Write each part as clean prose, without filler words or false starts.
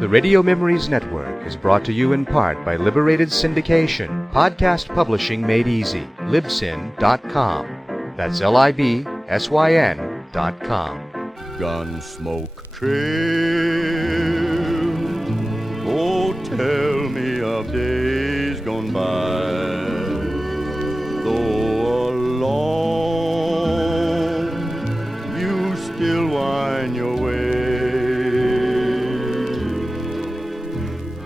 The Radio Memories Network is brought to you in part by Liberated Syndication, podcast publishing made easy, libsyn.com. That's libsyn.com. Gunsmoke trail. Oh, tell me of days gone by. Though alone, you still wind your way.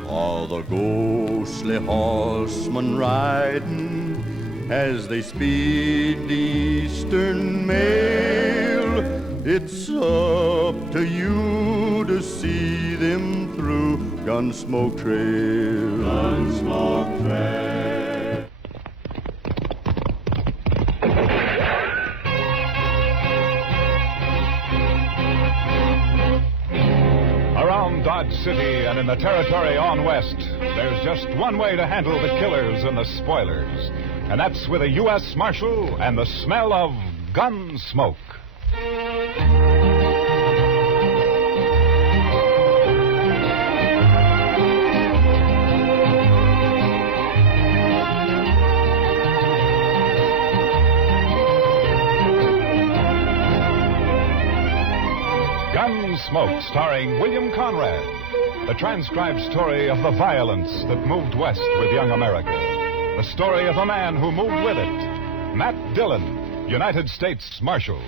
All the ghostly horsemen riding as they speed the eastern mail. It's up to you to see them through Gunsmoke Trail. Gunsmoke Trail. Around Dodge City and in the territory on west, there's just one way to handle the killers and the spoilers, and that's with a U.S. Marshal and the smell of gun smoke. Gunsmoke, starring William Conrad, the transcribed story of the violence that moved west with young America. The story of a man who moved with it. Matt Dillon, United States Marshal.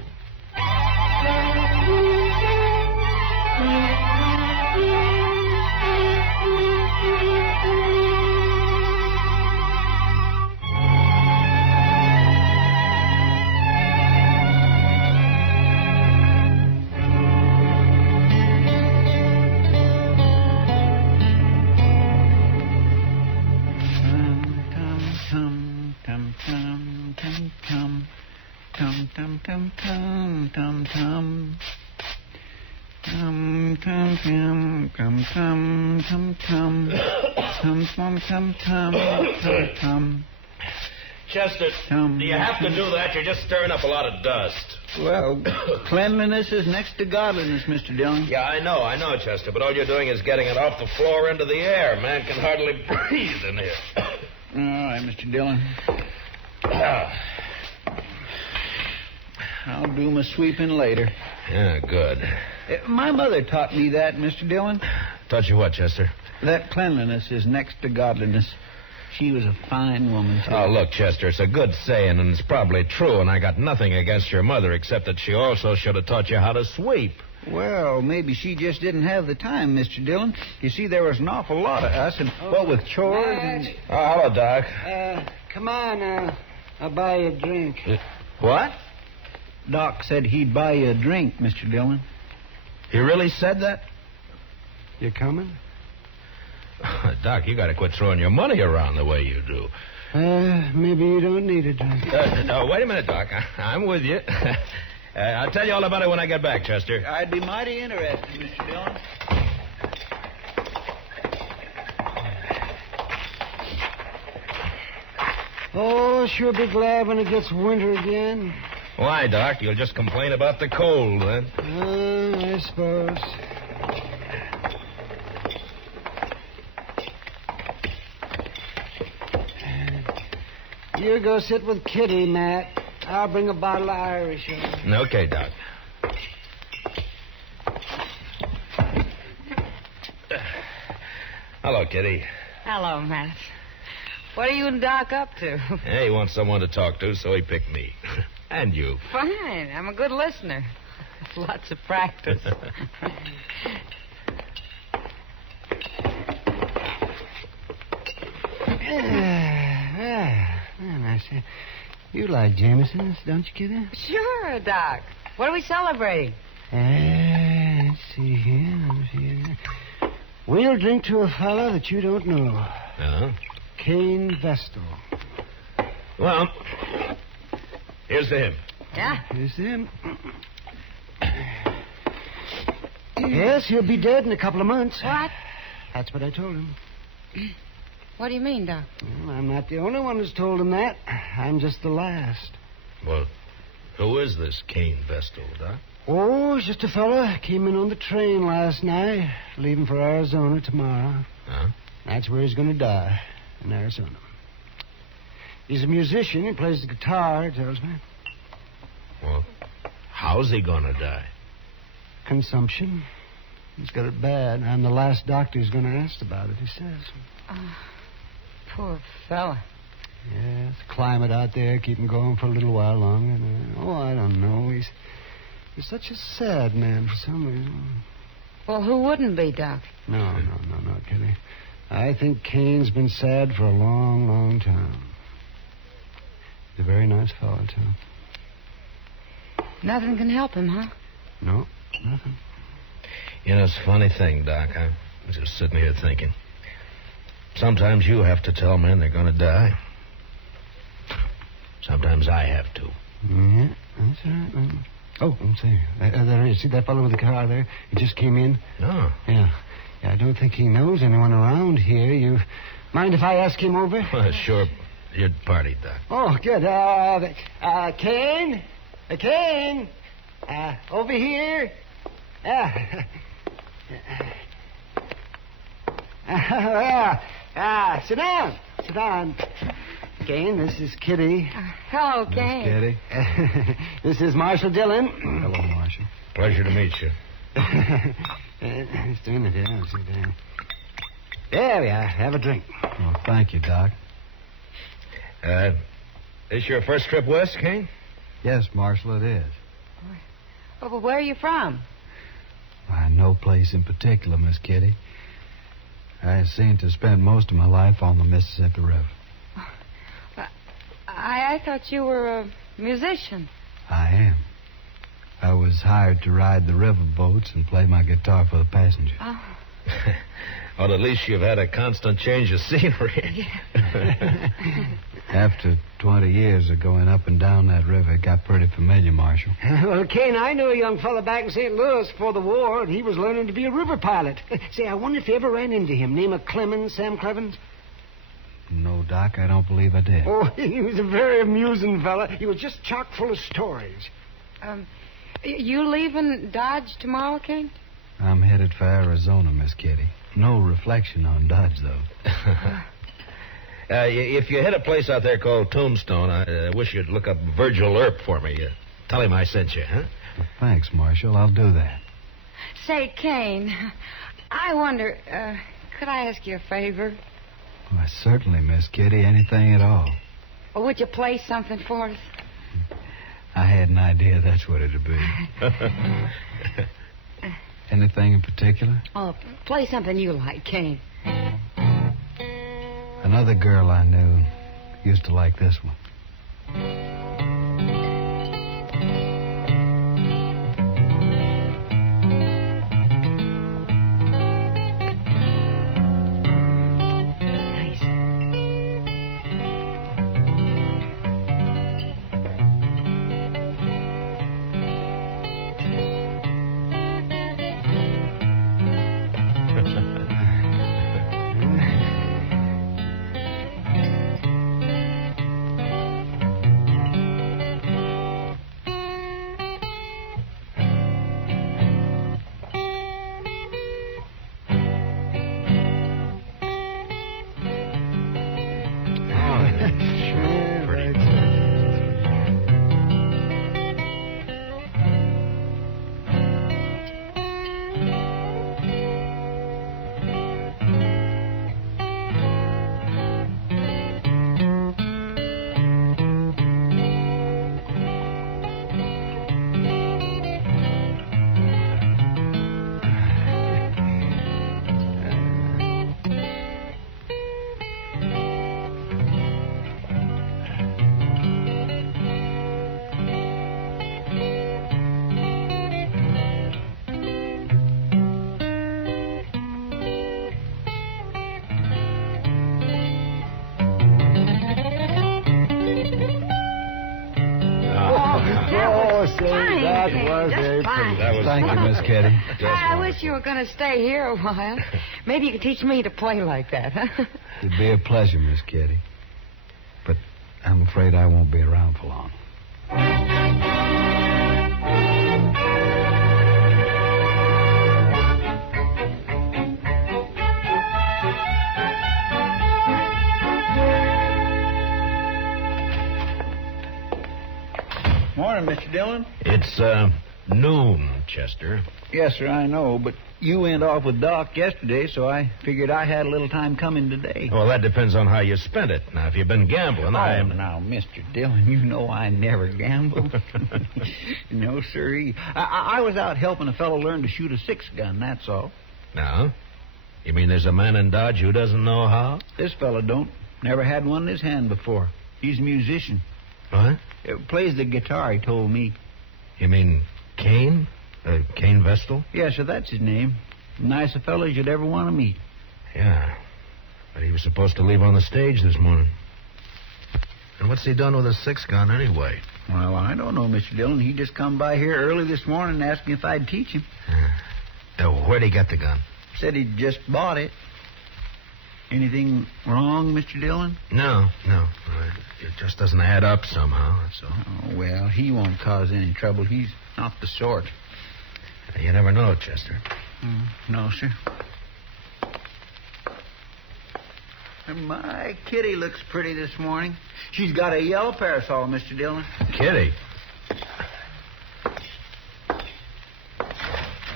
Chester, do you have to do that? You're just stirring up a lot of dust. Well, cleanliness is next to godliness, Mr. Dillon. Yeah, I know, Chester, but all you're doing is getting it off the floor into the air. Man can hardly breathe in here. All right, Mr. Dillon. I'll do my sweeping later. Yeah, good. My mother taught me that, Mr. Dillon. Taught you what, Chester? That cleanliness is next to godliness. She was a fine woman, too. Oh, look, Chester, it's a good saying, and it's probably true, and I got nothing against your mother, except that she also should have taught you how to sweep. Well, maybe she just didn't have the time, Mr. Dillon. You see, there was an awful lot of us, and, with chores and... Oh, hello, Doc. Come on, I'll buy you a drink. What? Doc said he'd buy you a drink, Mr. Dillon. He really said that? You coming? Doc, you got to quit throwing your money around the way you do. Maybe you don't need a drink. No, wait a minute, Doc. I'm with you. I'll tell you all about it when I get back, Chester. I'd be mighty interested, Mr. Dillon. Oh, sure be glad when it gets winter again. Why, Doc? You'll just complain about the cold, then. I suppose. You go sit with Kitty, Matt. I'll bring a bottle of Irish over. Okay, Doc. Hello, Kitty. Hello, Matt. What are you and Doc up to? Hey, he wants someone to talk to, so he picked me. And you. Fine. I'm a good listener. Lots of practice. I say, you like Jameson's, don't you, Kitty? Sure, Doc. What are we celebrating? Let's see here. We'll drink to a fellow that you don't know. Uh-huh. Cain Vestal. Well, here's to him. Yeah? Here's to him. Yes, he'll be dead in a couple of months. What? That's what I told him. What do you mean, Doc? Well, I'm not the only one who's told him that. I'm just the last. Well, who is this Cain Vestal, Doc? Oh, it's just a fella came in on the train last night, leaving for Arizona tomorrow. Huh? That's where he's going to die, in Arizona. He's a musician. He plays the guitar, he tells me. Well, how's he gonna die? Consumption. He's got it bad. I'm the last doctor he's going to ask about it, he says. Poor fella. Yes, the climate out there keep him going for a little while longer. I don't know. He's such a sad man for some reason. Well, who wouldn't be, Doc? No, Kitty. I think Kane's been sad for a long, long time. He's a very nice fellow, too. Nothing can help him, huh? No, nothing. You know, it's a funny thing, Doc. I was just sitting here thinking. Sometimes you have to tell men they're going to die. Sometimes I have to. Yeah, that's right. Oh, let's see. There he is. See that fellow with the car there? He just came in. No. Yeah, I don't think he knows anyone around here. You mind if I ask him over? Well, sure. Your party, Doc. Oh, good. Kane? Kane? Over here? Sit down. Sit down. Kane, this is Kitty. Hello, Kane. Kitty. This is Marshal Dillon. Hello, Marshal. Pleasure to meet you. He's doing it, yeah. Sit down. There we are. Have a drink. Well, thank you, Doc. This your first trip west, Kane? Yes, Marshal, it is. Well, where are you from? Why, no place in particular, Miss Kitty. I seem to spend most of my life on the Mississippi River. I thought you were a musician. I am. I was hired to ride the river boats and play my guitar for the passengers. Oh. Well, at least you've had a constant change of scenery. After 20 years of going up and down that river, it got pretty familiar, Marshal. Well, Kane, I knew a young fella back in St. Louis before the war, and he was learning to be a river pilot. Say, I wonder if you ever ran into him. Name of Clemens, Sam Clemens? No, Doc, I don't believe I did. Oh, he was a very amusing fella. He was just chock full of stories. You leaving Dodge tomorrow, Kane? I'm headed for Arizona, Miss Kitty. No reflection on Dodge, though. If you hit a place out there called Tombstone, I wish you'd look up Virgil Earp for me. Tell him I sent you, huh? Well, thanks, Marshal. I'll do that. Say, Kane, I wonder, could I ask you a favor? Why, certainly, Miss Kitty. Anything at all. Or would you play something for us? I had an idea that's what it'd be. Anything in particular? Oh, play something you like, Kane. Another girl I knew used to like this one. That was very pretty. Thank you, Miss Kitty. I wish you were going to stay here a while. Maybe you could teach me to play like that, huh? It'd be a pleasure, Miss Kitty. But I'm afraid I won't be around for long. Morning, Mr. Dillon. It's, noon, Chester. Yes, sir, I know, but you went off with Doc yesterday, so I figured I had a little time coming today. Well, that depends on how you spent it. Now, if you've been gambling, Now, Mr. Dillon, you know I never gamble. No, sir. I was out helping a fellow learn to shoot a 6-gun, that's all. No? You mean there's a man in Dodge who doesn't know how? This fellow don't. Never had one in his hand before. He's a musician. What? Plays the guitar, he told me. You mean Kane? Kane Vestal? Yes, sir, that's his name. Nice a fellow as you'd ever want to meet. Yeah. But he was supposed to leave on the stage this morning. And what's he done with a 6-gun anyway? Well, I don't know, Mr. Dillon. He just come by here early this morning and asked me if I'd teach him. Where'd he get the gun? Said he'd just bought it. Anything wrong, Mr. Dillon? No. It just doesn't add up somehow, that's all. Oh, well, he won't cause any trouble. He's not the sort. You never know, Chester. No, sir. And my Kitty looks pretty this morning. She's got a yellow parasol, Mr. Dillon. Kitty?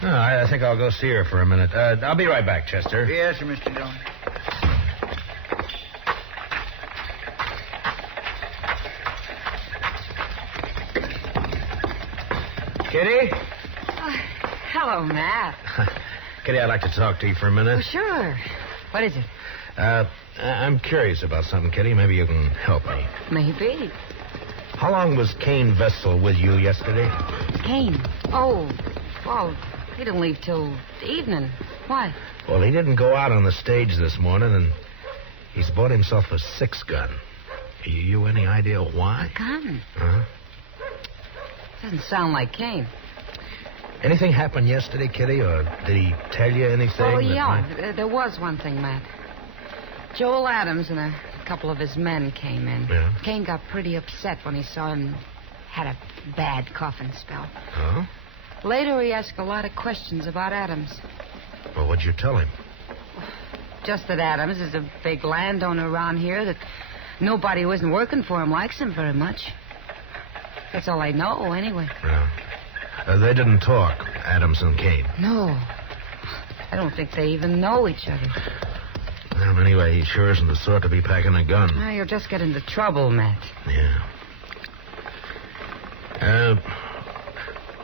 Oh, I think I'll go see her for a minute. I'll be right back, Chester. Yes, sir, Mr. Dillon. Kitty? Hello, Matt. Kitty, I'd like to talk to you for a minute. Oh, sure. What is it? I'm curious about something, Kitty. Maybe you can help me. Maybe. How long was Kane Vestal with you yesterday? Kane? Oh, well, he didn't leave till the evening. Why? Well, he didn't go out on the stage this morning, and he's bought himself a 6-gun. You any idea why? Gun? Huh? Doesn't sound like Kane. Anything happened yesterday, Kitty, or did he tell you anything? Oh, yeah. There was one thing, Matt. Joel Adams and a couple of his men came in. Yeah? Kane got pretty upset when he saw him had a bad coughing spell. Oh? Later, he asked a lot of questions about Adams. Well, what'd you tell him? Just that Adams is a big landowner around here, that nobody who isn't working for him likes him very much. That's all I know, anyway. Yeah. They didn't talk, Adams and Kane. No. I don't think they even know each other. Well, anyway, he sure isn't the sort to be packing a gun. Now, you'll just get into trouble, Matt. Yeah.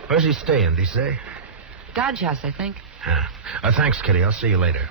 Where's he staying, did he say? Dodge House, I think. Thanks, Kitty. I'll see you later.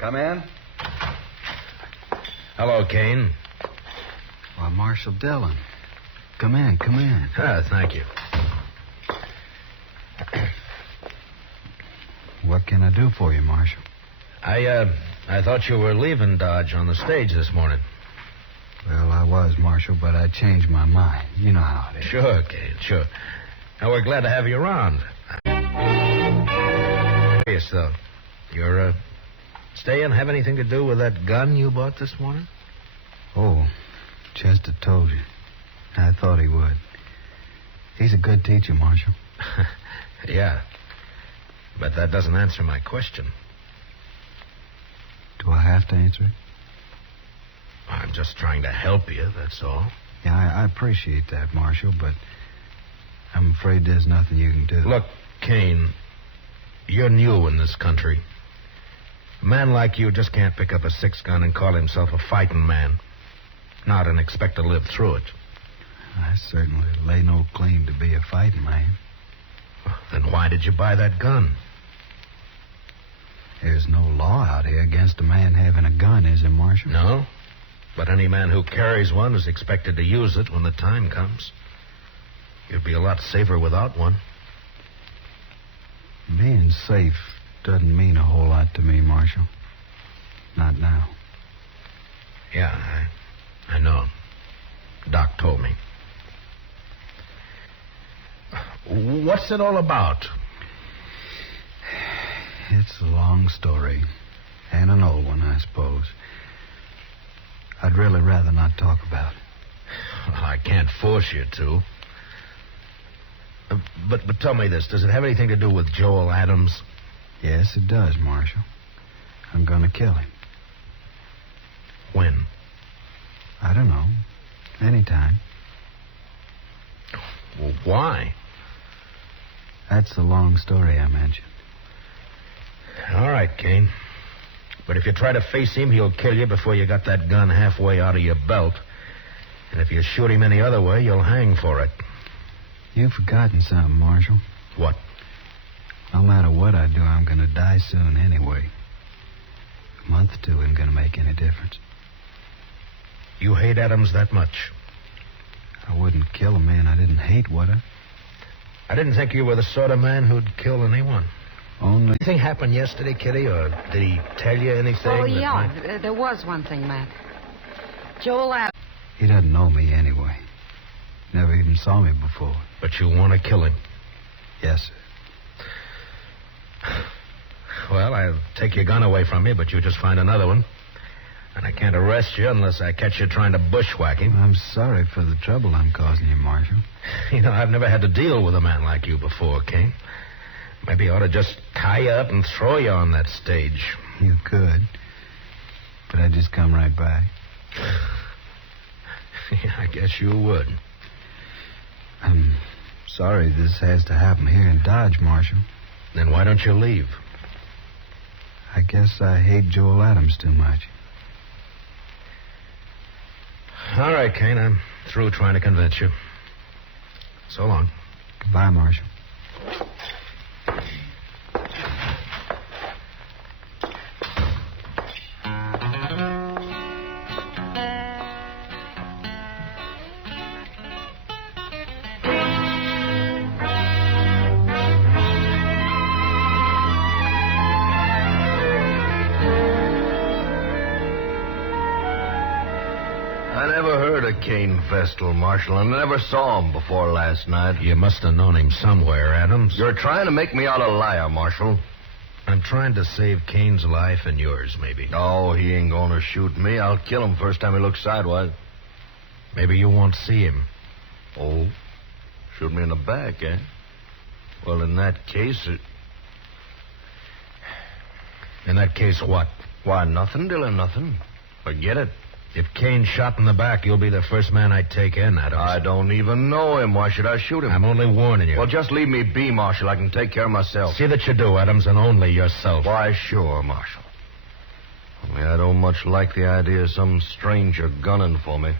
Come in. Hello, Kane. Why, Marshal Dillon. Come in. Thank you. What can I do for you, Marshal? I thought you were leaving Dodge on the stage this morning. Well, I was, Marshal, but I changed my mind. You know how it is. Sure, Kane, sure. Now, we're glad to have you around. Yes, though. Your staying have anything to do with that gun you bought this morning? Oh, Chester told you. I thought he would. He's a good teacher, Marshal. Yeah. But that doesn't answer my question. Do I have to answer it? I'm just trying to help you, that's all. Yeah, I appreciate that, Marshal, but I'm afraid there's nothing you can do. Look, Kane, you're new in this country. A man like you just can't pick up a 6-gun and call himself a fighting man. Not and expect to live through it. I certainly lay no claim to be a fighting man. Then why did you buy that gun? There's no law out here against a man having a gun, is there, Marshal? No. But any man who carries one is expected to use it when the time comes. You'd be a lot safer without one. Being safe doesn't mean a whole lot to me, Marshal. Not now. Yeah, I know. Doc told me. What's it all about? It's a long story. And an old one, I suppose. I'd really rather not talk about it. Well, I can't force you to. But tell me this. Does it have anything to do with Joel Adams? Yes, it does, Marshal. I'm going to kill him. When? I don't know. Anytime. Well, why? That's the long story I mentioned. All right, Kane. But if you try to face him, he'll kill you before you got that gun halfway out of your belt. And if you shoot him any other way, you'll hang for it. You've forgotten something, Marshal. What? No matter what I do, I'm going to die soon anyway. A month or two isn't going to make any difference. You hate Adams that much? I wouldn't kill a man I didn't hate, would I? I didn't think you were the sort of man who'd kill anyone. Only... Anything happened yesterday, Kitty, or did he tell you anything? Oh, yeah, there was one thing, Matt. Joel Adams. He doesn't know me anyway. Never even saw me before. But you want to kill him? Yes, sir. Well, I'll take your gun away from you, but you just find another one. And I can't arrest you unless I catch you trying to bushwhack him. I'm sorry for the trouble I'm causing you, Marshal. You know, I've never had to deal with a man like you before, Kane. Maybe I ought to just tie you up and throw you on that stage. You could. But I'd just come right back. Yeah, I guess you would. I'm sorry this has to happen here in Dodge, Marshal. Then why don't you leave? I guess I hate Joel Adams too much. All right, Kane, I'm through trying to convince you. So long. Goodbye, Marshal. Kane Vestal, Marshal. I never saw him before last night. You must have known him somewhere, Adams. You're trying to make me out a liar, Marshal. I'm trying to save Kane's life and yours, maybe. Oh, he ain't gonna shoot me. I'll kill him first time he looks sidewise. Maybe you won't see him. Oh? Shoot me in the back, eh? Well, in that case... In that case, what? Why, nothing, Dillon, nothing. Forget it. If Kane's shot in the back, you'll be the first man I'd take in, Adams. I don't even know him. Why should I shoot him? I'm only warning you. Well, just leave me be, Marshal. I can take care of myself. See that you do, Adams, and only yourself. Why, sure, Marshal. Only I don't much like the idea of some stranger gunning for me.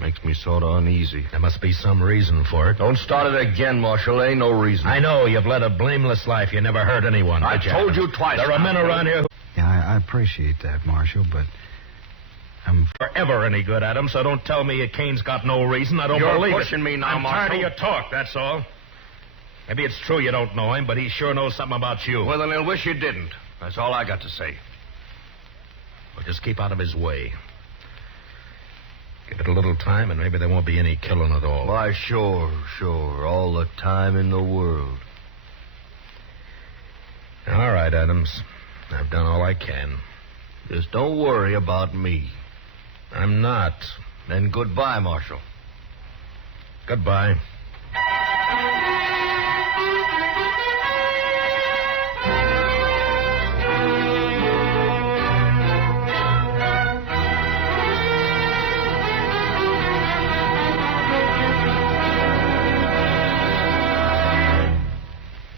Makes me sort of uneasy. There must be some reason for it. Don't start it again, Marshal. Ain't no reason. I know. You've led a blameless life. You never hurt anyone. I told you twice. There are men around here who... Yeah, I appreciate that, Marshal, but... I'm forever any good, Adams, so don't tell me Kane's got no reason. I don't believe it. You're pushing me now, I'm Marshal. tired of your talk, that's all. Maybe it's true you don't know him, but he sure knows something about you. Well, then he'll wish you didn't. That's all I got to say. Well, just keep out of his way. Give it a little time, and maybe there won't be any killing at all. Why, sure. All the time in the world. All right, Adams. I've done all I can. Just don't worry about me. I'm not. Then goodbye, Marshal. Goodbye.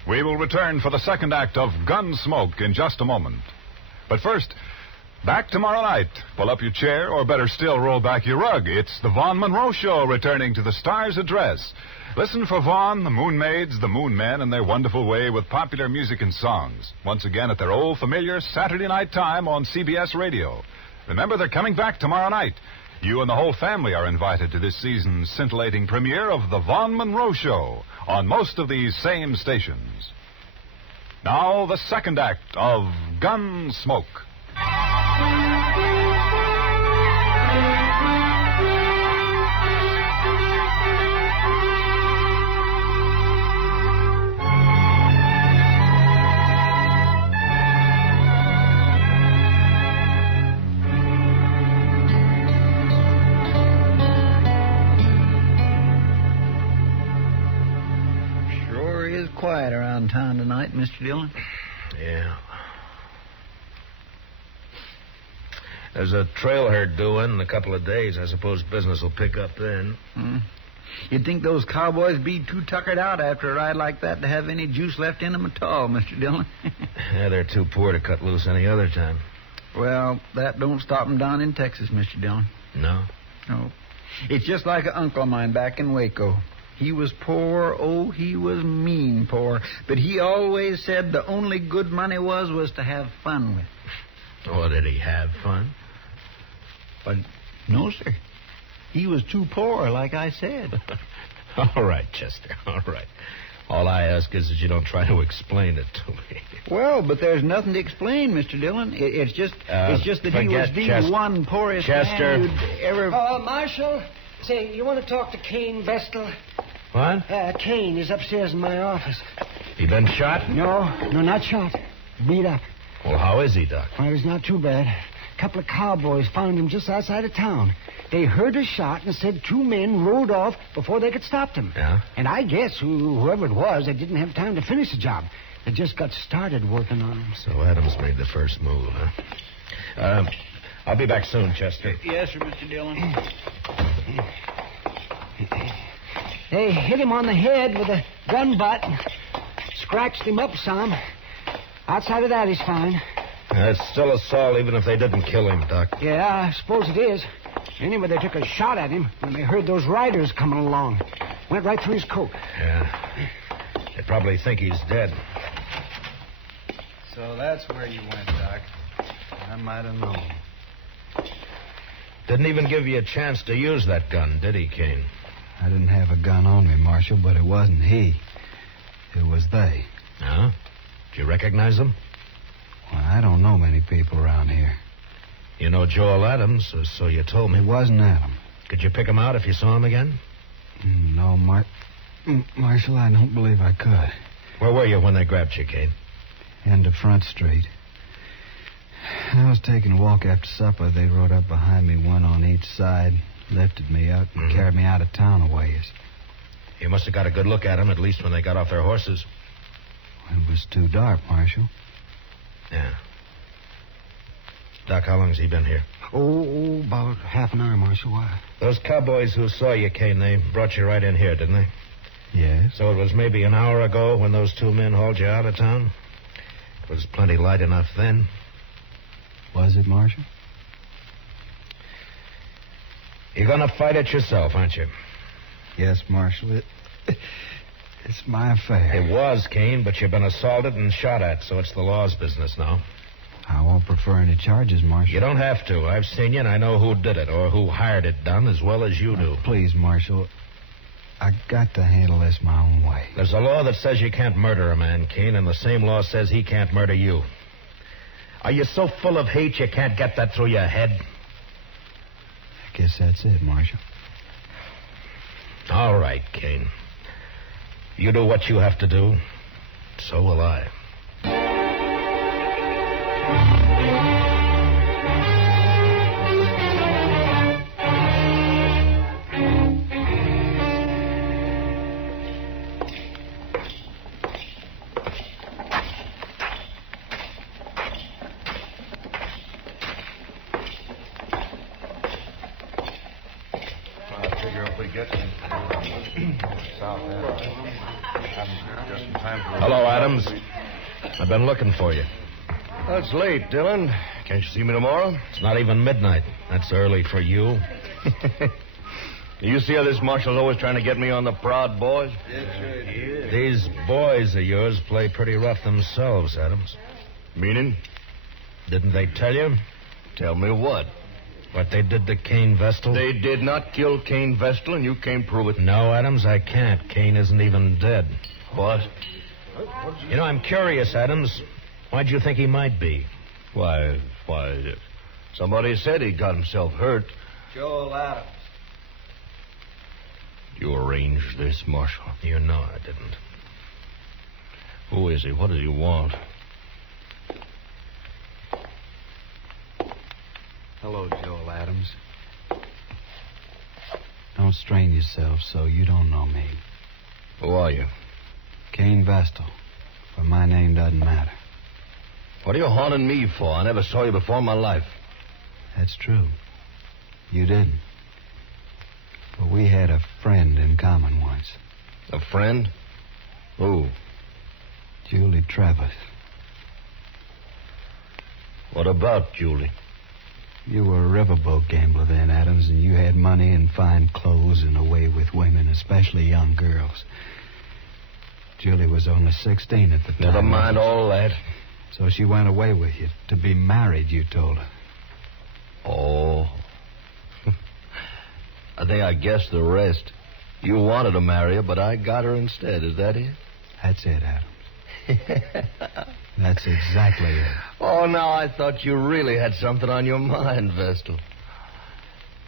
We will return for the second act of Gunsmoke in just a moment. But first, back tomorrow night. Pull up your chair, or better still, roll back your rug. It's the Vaughn Monroe Show returning to the Star's Address. Listen for Vaughn, the Moon Maids, the Moon Men, and their wonderful way with popular music and songs. Once again at their old familiar Saturday night time on CBS Radio. Remember, they're coming back tomorrow night. You and the whole family are invited to this season's scintillating premiere of the Vaughn Monroe Show on most of these same stations. Now, the second act of Gunsmoke. Quiet around town tonight, Mr. Dillon. Yeah. There's a trail herd due in a couple of days. I suppose business will pick up then. You'd think those cowboys be too tuckered out after a ride like that to have any juice left in them at all, Mr. Dillon. Yeah, they're too poor to cut loose any other time. Well, that don't stop them down in Texas, Mr. Dillon. No? No. It's just like an uncle of mine back in Waco. He was poor, he was mean poor. But he always said the only good money was to have fun with. Oh, did he have fun? But no, sir. He was too poor, like I said. All right, Chester, all right. All I ask is that you don't try to explain it to me. Well, but there's nothing to explain, Mr. Dillon. It's just that he was the one poorest Chester. man you'd ever... Marshal, say, you want to talk to Kane Vestal? What? Kane is upstairs in my office. He been shot? No, not shot. Beat up. Well, how is he, Doc? Well, it's not too bad. A couple of cowboys found him just outside of town. They heard a shot and said 2 men rode off before they could stop them. Yeah? And I guess whoever it was, they didn't have time to finish the job. They just got started working on him. So Adams made the first move, huh? I'll be back soon, Chester. Yes, sir, Mr. Dillon. They hit him on the head with a gun butt. Scratched him up some. Outside of that, he's fine. It's still assault, even if they didn't kill him, Doc. Yeah, I suppose it is. Anyway, they took a shot at him when they heard those riders coming along. Went right through his coat. Yeah. They probably think he's dead. So that's where you went, Doc. I might have known. Didn't even give you a chance to use that gun, did he, Kane? I didn't have a gun on me, Marshal, but it wasn't he. It was they. Huh? Did you recognize them? Well, I don't know many people around here. You know Joel Adams, or so you told me. It wasn't Adam. Could you pick him out if you saw him again? No, Marshal, I don't believe I could. Where were you when they grabbed you, Kane? End of Front Street. I was taking a walk after supper. They rode up behind me, one on each side, lifted me up, and carried me out of town a ways. You must have got a good look at them, at least when they got off their horses. It was too dark, Marshal. Yeah. Doc, how long has he been here? Oh, about half an hour, Marshal. Why? Those cowboys who saw you, Kane, they brought you right in here, didn't they? Yes. So it was maybe an hour ago when those 2 men hauled you out of town? It was plenty light enough then. Was it, Marshal? You're going to fight it yourself, aren't you? Yes, Marshal. It's my affair. It was, Kane, but you've been assaulted and shot at, so it's the law's business now. I won't prefer any charges, Marshal. You don't have to. I've seen you, and I know who did it, or who hired it done, as well as you do. Please, Marshal. I got to handle this my own way. There's a law that says you can't murder a man, Kane, and the same law says he can't murder you. Are you so full of hate you can't get that through your head? I guess that's it, Marshal. All right, Kane. You do what you have to do. So will I. Hello, Adams. I've been looking for you. That's late, Dillon. Can't you see me tomorrow? It's not even midnight. That's early for you. You see how this marshal's always trying to get me on the prod, boys? These boys of yours play pretty rough themselves, Adams. Meaning? Didn't they tell you? Tell me what? What they did to Kane Vestal? They did not kill Kane Vestal, and you can't prove it. No, Adams, I can't. Kane isn't even dead. What? You know, I'm curious, Adams. Why'd you think he might be? Why, Somebody said he got himself hurt. Joel Adams. You arranged this, Marshal. You know I didn't. Who is he? What does he want? Hello, Joel Adams. Don't strain yourself so you don't know me. Who are you? Cain Vestal. But my name doesn't matter. What are you haunting me for? I never saw you before in my life. That's true. You didn't. But we had a friend in common once. A friend? Who? Julie Travis. What about Julie? You were a riverboat gambler then, Adams, and you had money and fine clothes and a way with women, especially young girls. Julie was only 16 at the time. Never mind all that. So she went away with you. To be married, you told her. Oh. I think I guessed the rest. You wanted to marry her, but I got her instead. Is that it? That's it, Adams. That's exactly it. Oh, now I thought you really had something on your mind, Vestal.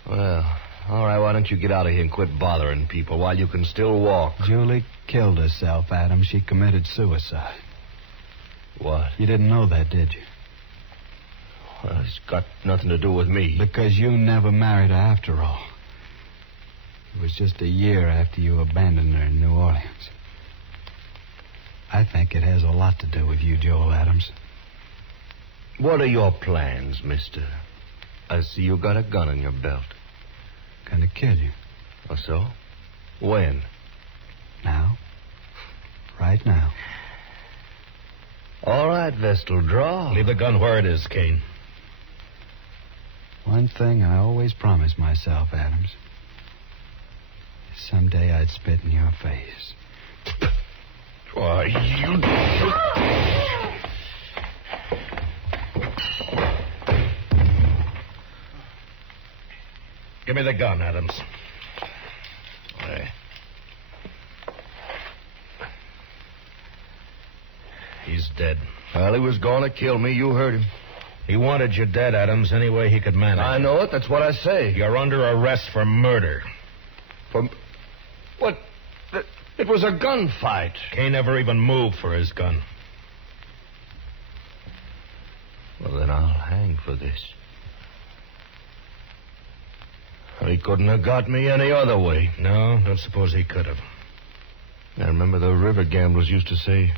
Well, all right, why don't you get out of here and quit bothering people while you can still walk? Julie killed herself, Adams. She committed suicide. What? You didn't know that, did you? Well, it's got nothing to do with me. Because you never married her after all. It was just a year after you abandoned her in New Orleans. I think it has a lot to do with you, Joel Adams. What are your plans, mister? I see you got a gun in your belt. Gonna kill you. Oh, so? When? Now. Right now. All right, Vestal, draw. Leave the gun where it is, Cain. One thing I always promised myself, Adams. Someday I'd spit in your face. Why, you... Give me the gun, Adams. He's dead. Well, he was going to kill me. You heard him. He wanted you dead, Adams, any way he could manage. I know it. That's what I say. You're under arrest for murder. For... What? It was a gunfight. Cain never even moved for his gun. Well, then I'll hang for this. He couldn't have got me any other way. No, don't suppose he could have. I remember the river gamblers used to say,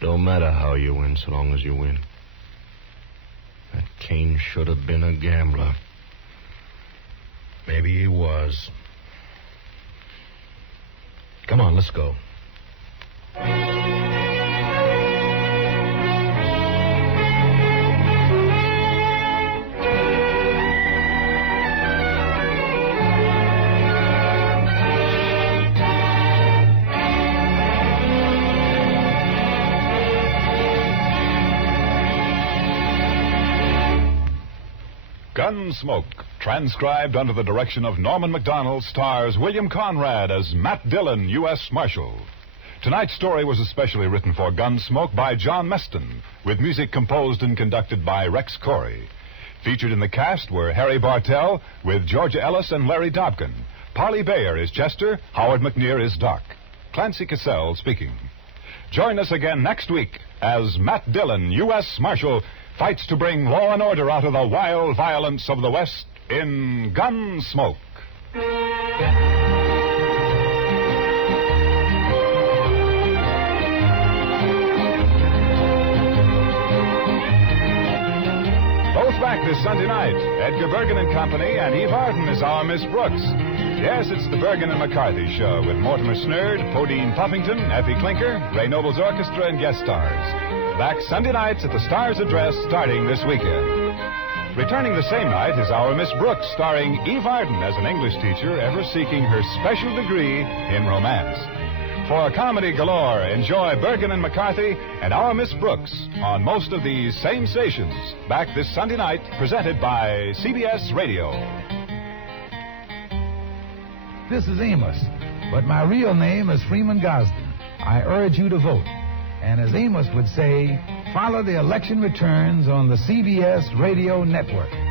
don't matter how you win so long as you win. That Cain should have been a gambler. Maybe he was. Come on, let's go. Gunsmoke, transcribed under the direction of Norman Macdonald, stars William Conrad as Matt Dillon, U.S. Marshal. Tonight's story was especially written for Gunsmoke by John Meston, with music composed and conducted by Rex Corey. Featured in the cast were Harry Bartell with Georgia Ellis and Larry Dobkin. Parley Bayer is Chester, Howard McNear is Doc. Clancy Cassell speaking. Join us again next week as Matt Dillon, U.S. Marshal, fights to bring law and order out of the wild violence of the West in Gunsmoke. Both back this Sunday night. Edgar Bergen and Company and Eve Arden is our Miss Brooks. Yes, it's the Bergen and McCarthy Show with Mortimer Snerd, Podine Puffington, Effie Clinker, Ray Noble's Orchestra, and guest stars. Back Sunday nights at the Stars Address starting this weekend. Returning the same night is our Miss Brooks, starring Eve Arden as an English teacher ever seeking her special degree in romance. For comedy galore, enjoy Bergen and McCarthy and our Miss Brooks on most of these same stations. Back this Sunday night, presented by CBS Radio. This is Amos, but my real name is Freeman Gosden. I urge you to vote. And as Amos would say, follow the election returns on the CBS Radio Network.